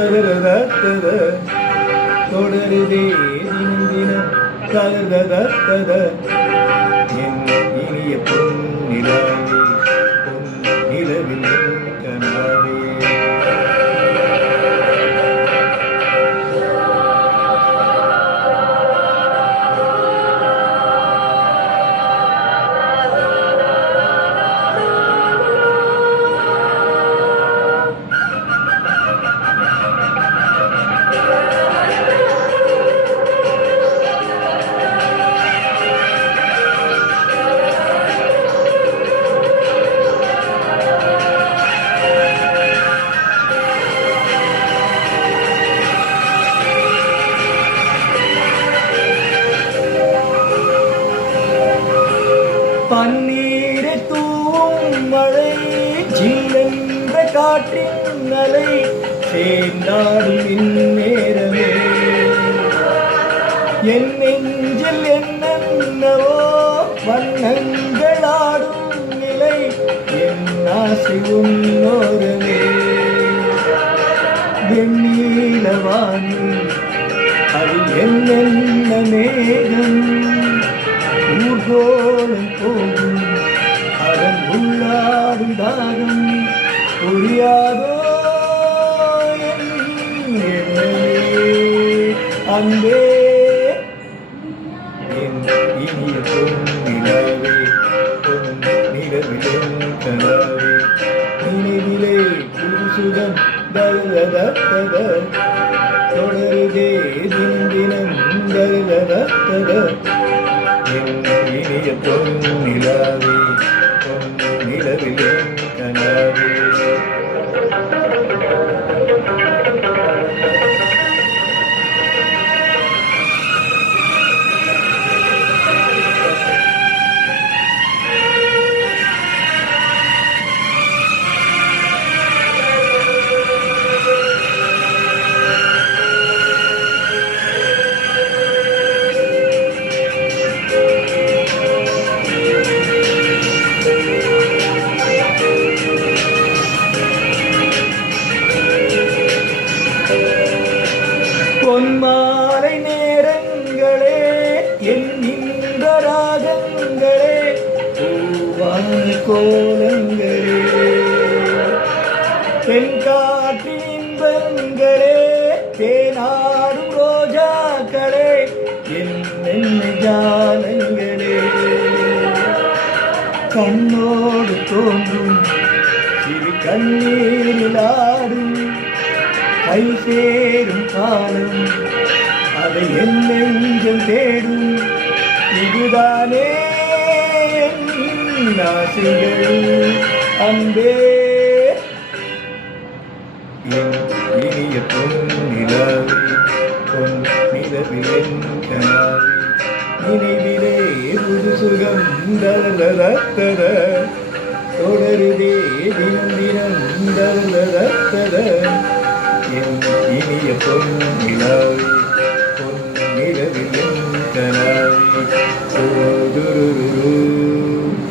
தகரதத்தத தொடருதே தினம் தினம் தகரதத்தத என் இனிய பொன்னிலாவே பொன்னிலவில் கனாவே பன்னீரை தூவும் மழை ஜில்லென்ற காற்றின் அலை சேர்ந்தாடும் இந்நேரமே என் நெஞ்சில் என்னென்னவோ வண்ணங்களாடும் நிலை என் ஆசை உன்னோரமே வெண்ணீலவானில் அது என்னென்ன மேகம் ஊர்கோலம் போகும் அதன் உள்ளாடும் தாகம் புரியாதோ அன்பே என் இனிய பொன்னிலாவே பொன்னிலவிலும் கனாவே நினைவிலே புதுசுகம் தருதத்தத தொடருதே தினம் தினம் தருதத்தத இனிய பொன்னிலாவே பொன்னிலவிலே கனாவே பொன்மாலை நேரங்களே என் இந்த ராகங்களே பூவான கோலங்களே தென்காற்றின் இன்பங்களே தேனாடும் ரோஜாக்களே என்ன ஜாலங்களே கண்ணோடு தோன்றும் சிறு கண்ணீரில் ஆடும் கை சேரும் காலம் அதை என் நெஞ்சம் தேடும் இதுதானே என் ஆசைகள் அன்பே என் இனிய பொன்னிலாவே பொன்னிலவிலே கனாவே நினைவிலே புது சுகம் தரதத்தத தொடருதே தினம் தினம் தரதத்தத என் இனிய பொன்னிலாவே